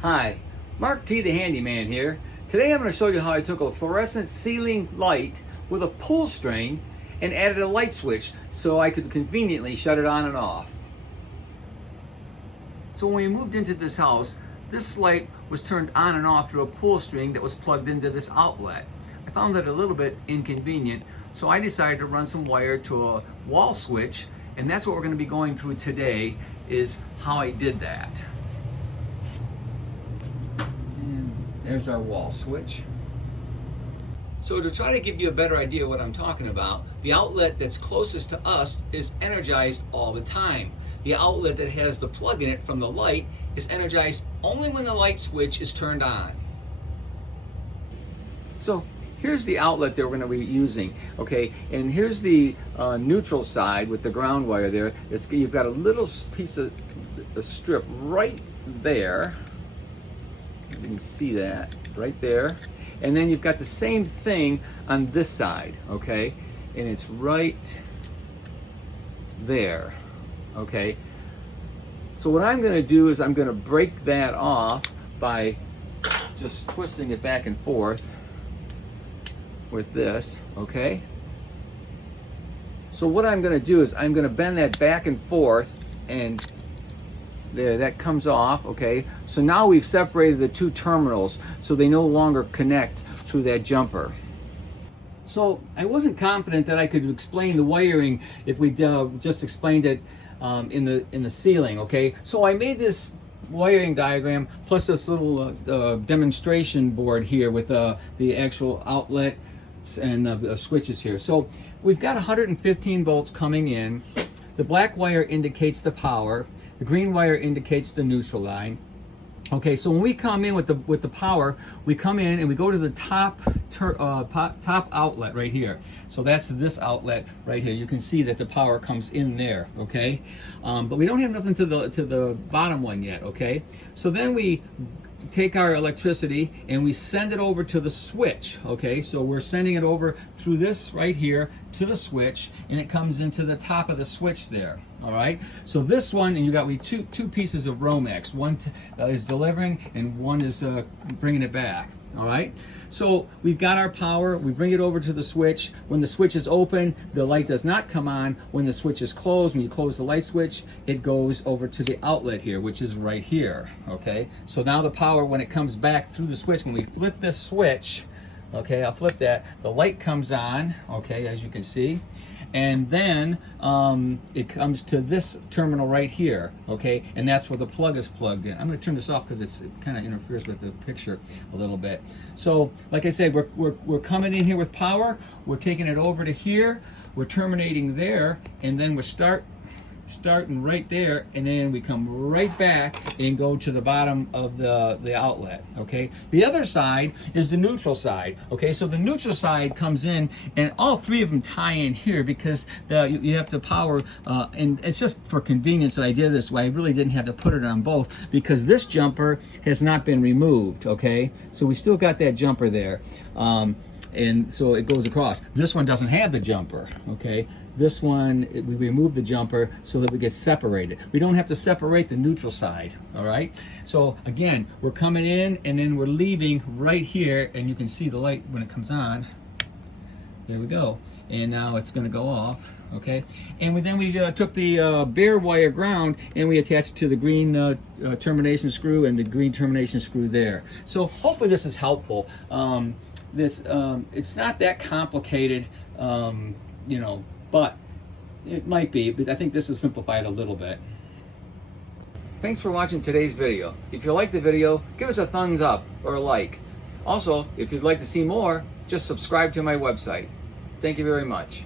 Hi, Mark T the Handyman here. Today I'm going to show you how I took a fluorescent ceiling light with a pull string and added a light switch so I could conveniently shut it on and off. So when we moved into this house, this light was turned on and off through a pull string that was plugged into this outlet. I found that a little bit inconvenient, so I decided to run some wire to a wall switch, and that's what we're going to be going through today, is how I did that. And there's our wall switch. So to try to give you a better idea of what I'm talking about, the outlet that's closest to us is energized all the time. The outlet that has the plug in it from the light is energized only when the light switch is turned on. So here's the outlet that we're going to be using, okay? And here's the neutral side with the ground wire there. You've got a little piece of a strip right there. You can see that right there. And then you've got the same thing on this side, okay? And it's right there, okay? So what I'm going to do is I'm going to break that off by just twisting it back and forth with this, okay? So what I'm going to do is I'm going to bend that back and forth, and there, that comes off, okay? So now we've separated the two terminals so they no longer connect through that jumper. So I wasn't confident that I could explain the wiring if we just explained it in the ceiling, okay? So I made this wiring diagram plus this little demonstration board here with the actual outlet and switches here. So we've got 115 volts coming in. The black wire indicates the power. The green wire indicates the neutral line. Okay, so when we come in with the power, we come in and we go to the top outlet right here. So that's this outlet right here. You can see that the power comes in there, okay? But we don't have nothing to the bottom one yet, okay? So then we take our electricity and we send it over to the switch, okay? So we're sending it over through this right here to the switch, and it comes into the top of the switch there, all right? So this one, and you got two pieces of Romex. One is delivering and one is bringing it back, all right? So we've got our power, we bring it over to the switch. When the switch is open, the light does not come on. When the switch is closed, when you close the light switch, it goes over to the outlet here, which is right here, okay? So now the power, when it comes back through the switch, when we flip this switch, okay, I'll flip that, the light comes on, okay, as you can see. And then it comes to this terminal right here, okay, and that's where the plug is plugged in. I'm going to turn this off because it kind of interferes with the picture a little bit. So, like I said, we're coming in here with power. We're taking it over to here. We're terminating there, and then we're starting right there, and then we come right back and go to the bottom of the outlet, okay? The other side is the neutral side, okay? So the neutral side comes in, and all three of them tie in here because you have to power, and it's just for convenience that I did this way. I really didn't have to put it on both because this jumper has not been removed, okay? So we still got that jumper there, and so it goes across. This one doesn't have the jumper, okay? This one, we remove the jumper so that we get separated. We don't have to separate the neutral side, all right? So again, we're coming in and then we're leaving right here, and you can see the light when it comes on. There we go. And now it's gonna go off, okay? And then we took the bare wire ground and we attached it to the green termination screw and the green termination screw there. So hopefully this is helpful. It's not that complicated, you know, but it might be, but I think this is simplified a little bit. Thanks for watching today's video. If you like the video, give us a thumbs up or a like. Also, if you'd like to see more, just subscribe to my website. Thank you very much.